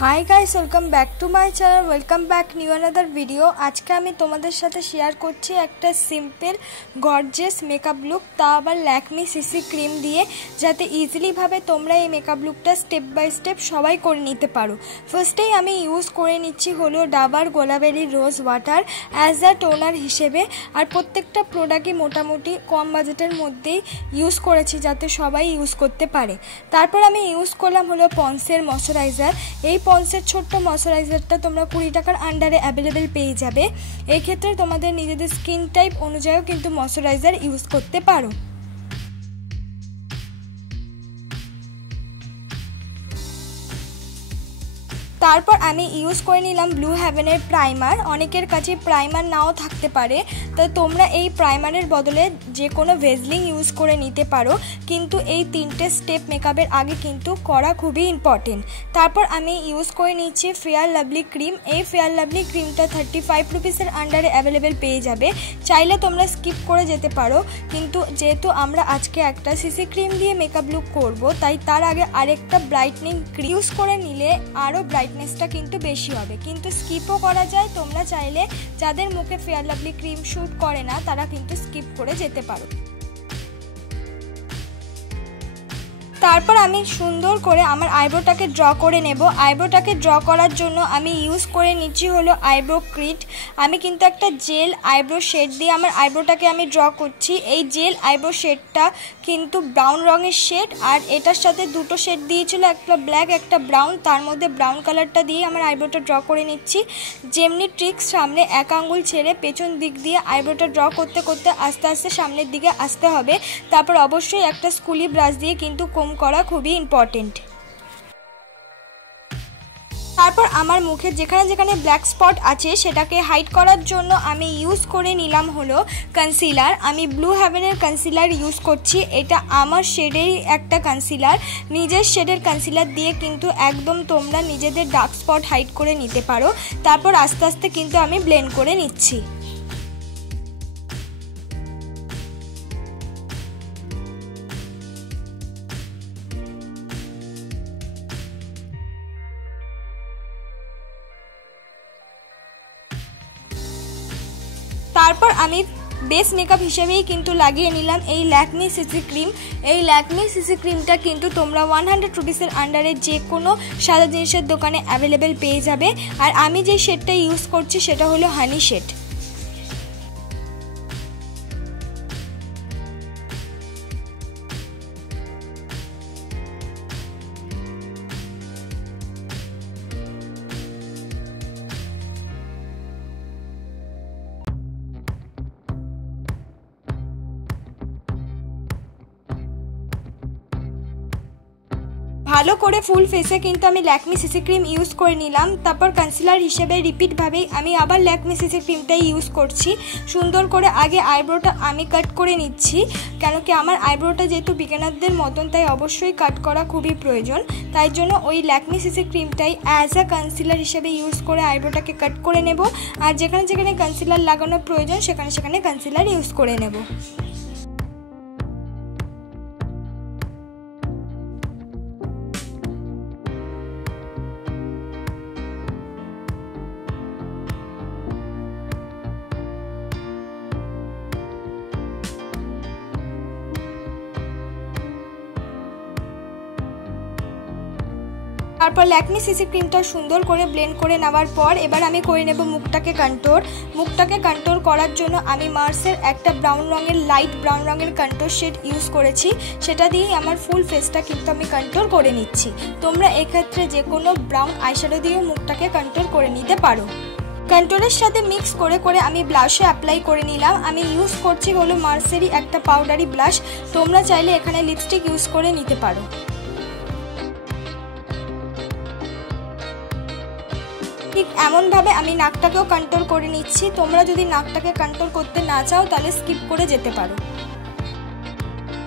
Hi guys, welcome back to my channel, welcome back new another video. আজকে আমি তোমাদের সাথে শেয়ার করছি একটা সিম্পল গর্জিয়াস মেকআপ লুক, তা আবার ল্যাকমি সিসি ক্রিম দিয়ে, যাতে ইজিলিভাবে তোমরা এই মেকআপ লুকটা স্টেপ বাই স্টেপ সবাই করে নিতে পারো। ফার্স্টেই আমি ইউজ করে নিচ্ছি হলো Dabur Gulabari rose water as a toner হিসেবে। আর প্রত্যেকটা প্রোডাক্টই মোটামুটি কম বাজেটের মধ্যেই ইউজ করেছি যাতে সবাই ইউজ করতে পারে। তারপর আমি ইউজ করলাম হলো পন্সের ময়শ্চারাইজার। এই পন্সের ছোট্ট ময়শ্চারাইজারটা তোমরা 20 টাকার আন্ডারে অ্যাভেলেবেল পেয়ে যাবে। এই ক্ষেত্রে তোমাদের নিজেদের স্কিন টাইপ অনুযায়ীও কিন্তু ময়শ্চারাইজার ইউজ করতে পারো। তারপর আমি ইউজ করে নিলাম ব্লু হেভেনের প্রাইমার। অনেকের কাছে প্রাইমার নাও থাকতে পারে, তো তোমরা এই প্রাইমারের বদলে যে কোনো ভেজলিং ইউজ করে নিতে পারো, কিন্তু এই 3টে স্টেপ মেকআপের আগে কিন্তু করা খুবই ইম্পর্টেন্ট। তারপর আমি ইউজ করে নিচ্ছি ফেয়ার লাভলি ক্রিম। এই ফেয়ার লাভলি ক্রিমটা 35 রুপিসের আন্ডারে অ্যাভেলেবেল পেয়ে যাবে, চাইলে তোমরা স্কিপ করে যেতে পারো। কিন্তু যেহেতু আমরা আজকে একটা সিসি ক্রিম দিয়ে মেকআপ লুক করব, তাই তার আগে আরেকটা ব্রাইটনিং ক্রিম ইউজ করে নিলে আরও ব্রাইটনেসটা কিন্তু বেশি হবে, কিন্তু স্কিপও করা যায়। তোমরা চাইলে যাদের মুখে ফেয়ার লাভলি ক্রিম শ্যুট করে না তারা কিন্তু স্কিপ করে যেতে পারো। তারপর আমি সুন্দর করে আমার আইব্রোটাকে ড্র করে নেব। আইব্রোটাকে ড্র করার জন্য আমি ইউজ করে নিচ্ছি হলো আইব্রো ক্রিট। আমি কিন্তু একটা জেল আইব্রো শেড দিয়ে আমার আইব্রোটাকে আমি ড্র করছি। এই জেল আইব্রো শেডটা কিন্তু ব্রাউন রঙের শেড, আর এটার সাথে দুটো শেড দিয়েছিল, একটা ব্ল্যাক একটা ব্রাউন। তার মধ্যে ব্রাউন কালারটা দিয়ে আমার আইব্রোটা ড্র করে নিচ্ছি। যেমনি ট্রিক্স, সামনে এক আঙ্গুল ছেড়ে পেছন দিক দিয়ে আইব্রোটা ড্র করতে করতে আস্তে আস্তে সামনের দিকে আসতে হবে। তারপর অবশ্যই একটা স্কুলি ব্রাশ দিয়ে কিন্তু করা খুবই ইম্পর্টেন্ট। তারপর আমার মুখে যেখানে যেখানে ব্ল্যাক স্পট আছে সেটাকে হাইড করার জন্য আমি ইউজ করে নিলাম হলো কনসিলার। আমি ব্লু হেভেনের কনসিলার ইউজ করছি। এটা আমার শেডেরই একটা কনসিলার। নিজের শেডের কনসিলার দিয়ে কিন্তু একদম তোমরা নিজেদের ডার্ক স্পট হাইড করে নিতে পারো। তারপর আস্তে আস্তে কিন্তু আমি ব্লেন্ড করে নিচ্ছি। তারপর আমি বেস মেকআপ হিসেবেই কিন্তু লাগিয়ে নিলাম এই ল্যাকমি সিসি ক্রিম। এই ল্যাকমি সিসি ক্রিমটা কিন্তু তোমরা 100 রুপিসের আন্ডারে যে কোনো সাদা জিনিসের দোকানে অ্যাভেলেবেল পেয়ে যাবে। আর আমি যে শেডটা ইউজ করছি সেটা হলো হানি শেড। ভালো করে ফুল ফেসে কিন্তু আমি ল্যাকমি সিসি ক্রিম ইউজ করে নিলাম। তারপর কনসিলার হিসেবে রিপিটভাবেই আমি আবার ল্যাকমি সিসি ক্রিমটাই ইউজ করছি। সুন্দর করে আগে আইব্রোটা আমি কাট করে নিচ্ছি, কেন কি আমার আইব্রোটা যেহেতু বিগিনারদের মতন, তাই অবশ্যই কাট করা খুবই প্রয়োজন। তাই জন্য ওই ল্যাকমি সিসি ক্রিমটাই অ্যাজ আ কনসিলার হিসেবে ইউজ করে আইব্রোটাকে কাট করে নেব। আর যেখানে যেখানে কনসিলার লাগানোর প্রয়োজন সেখানে সেখানে কনসিলার ইউজ করে নেব। তারপর ল্যাকমি সিসি ক্রিমটা সুন্দর করে ব্লেন্ড করে নেওয়ার পর এবার আমি করে নেব মুখটাকে কন্ট্রোর। মুখটাকে কন্ট্রোর করার জন্য আমি মার্সের একটা ব্রাউন রঙের লাইট ব্রাউন রঙের কন্ট্রোর শেড ইউজ করেছি। সেটা দিয়েই আমার ফুল ফেসটা কিন্তু আমি কন্ট্রোর করে নিচ্ছি। তোমরা এক্ষেত্রে যে কোনো ব্রাউন আইশ্যাডো দিয়েও মুখটাকে কন্ট্রোর করে নিতে পারো। কন্ট্রোলের সাথে মিক্স করে করে আমি ব্লাশে অ্যাপ্লাই করে নিলাম। আমি ইউজ করছি হলো মার্সেরই একটা পাউডারি ব্লাশ। তোমরা চাইলে এখানে লিপস্টিক ইউজ করে নিতে পারো। ঠিক এমনভাবে আমি নাকটাকেও কন্ট্রোল করে নিচ্ছি। তোমরা যদি নাকটাকে কন্ট্রোল করতে না চাও তাহলে স্কিপ করে যেতে পারো।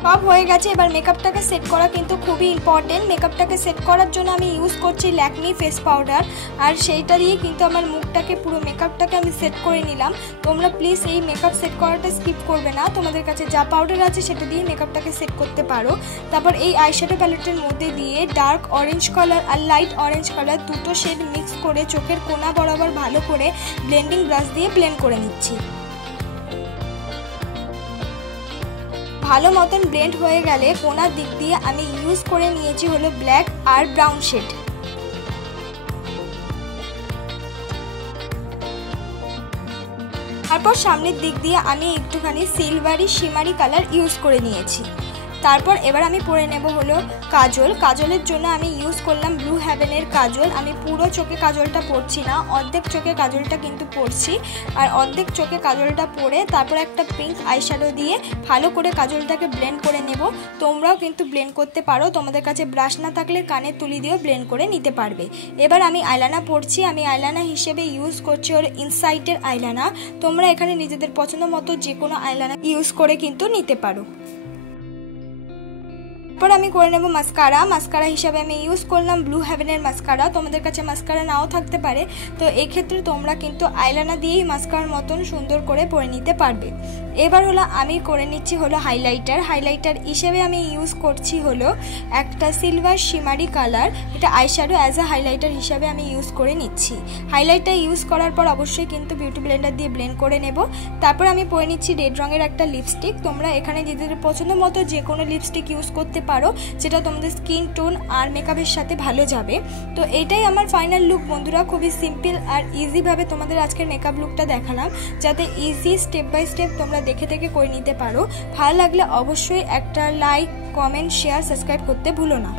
সব হয়ে গেছে। এবার মেকআপটাকে সেট করা কিন্তু খুবই ইম্পর্টেন্ট। মেকআপটাকে সেট করার জন্য আমি ইউজ করছি ল্যাকমি ফেস পাউডার, আর সেইটা দিয়ে কিন্তু আমার মুখটাকে পুরো মেকআপটাকে আমি সেট করে নিলাম। তোমরা প্লিজ এই মেকআপ সেট করাটা স্কিপ করবে না, তোমাদের কাছে যা পাউডার আছে সেটা দিয়ে মেকআপটাকে সেট করতে পারো। তারপর এই আইশ্যাডো প্যালেটের মধ্যে দিয়ে ডার্ক অরেঞ্জ কালার আর লাইট অরেঞ্জ কালার দুটো শেড মিক্স করে চোখের কোনা বরাবর ভালো করে ব্লেন্ডিং ব্রাশ দিয়ে ব্লেন্ড করে নিচ্ছি। ভালো মতন ব্লেন্ড হয়ে গেলে কোনার দিক দিয়ে আমি ইউজ করে নিয়েছি হলো ব্ল্যাক আর ব্রাউন শেড। তারপর সামনের দিক দিয়ে আমি একটুখানি সিলভারি শিমারি কালার ইউজ করে নিয়েছি। তারপর এবার আমি পরে নেব হলো কাজল। কাজলের জন্য আমি ইউজ করলাম ব্লু হেভেনের কাজল। আমি পুরো চোখে কাজলটা পরছি না, অর্ধেক চোখে কাজলটা কিন্তু পরছি। আর অর্ধেক চোখে কাজলটা পরে তারপর একটা পিঙ্ক আইশ্যাডো দিয়ে ভালো করে কাজলটাকে ব্লেন্ড করে নেব। তোমরাও কিন্তু ব্লেন্ড করতে পারো, তোমাদের কাছে ব্রাশ না থাকলে কানের তুলি দিয়েও ব্লেন্ড করে নিতে পারবে। এবার আমি আইলাইনার পরছি। আমি আইলাইনার হিসেবে ইউজ করছি হলো ইনসাইটের আইলাইনার। তোমরা এখানে নিজেদের পছন্দ মতো যে কোনো আইলাইনার ইউজ করে কিন্তু নিতে পারো। তারপর আমি করে নেব মাস্কারা। মাস্কারা হিসাবে আমি ইউজ করলাম ব্লু হেভেনের মাস্কারা। তোমাদের কাছে মাস্কারা নাও থাকতে পারে, তো এই ক্ষেত্রে তোমরা কিন্তু আইলাইনার দিয়েই মাস্কারার মতন সুন্দর করে পরে নিতে পারবে। এবার হলো আমি করে নিচ্ছি হলো হাইলাইটার। হাইলাইটার হিসেবে আমি ইউজ করছি হলো একটা সিলভার শিমারি কালার। এটা আইশ্যাডো অ্যাজ আ হাইলাইটার হিসাবে আমি ইউজ করে নিচ্ছি। হাইলাইটার ইউজ করার পর অবশ্যই কিন্তু বিউটি ব্লেন্ডার দিয়ে ব্লেন্ড করে নেব। তারপর আমি পরে নিচ্ছি রেড রঙের একটা লিপস্টিক। তোমরা এখানে নিজেদের পছন্দ মতো যে কোনো লিপস্টিক ইউজ করতে পারো, যেটা তোমাদের স্কিন টোন আর মেকআপের সাথে ভালো যাবে। তো এটাই আমার ফাইনাল লুক বন্ধুরা। খুবই সিম্পল আর ইজিভাবে তোমাদের আজকের মেকআপ লুকটা দেখালাম, যাতে ইজি স্টেপ বাই স্টেপ তোমরা দেখে দেখে করে নিতে পারো। ভালো লাগলে অবশ্যই একটা লাইক, কমেন্ট, শেয়ার, সাবস্ক্রাইব করতে ভুলো না।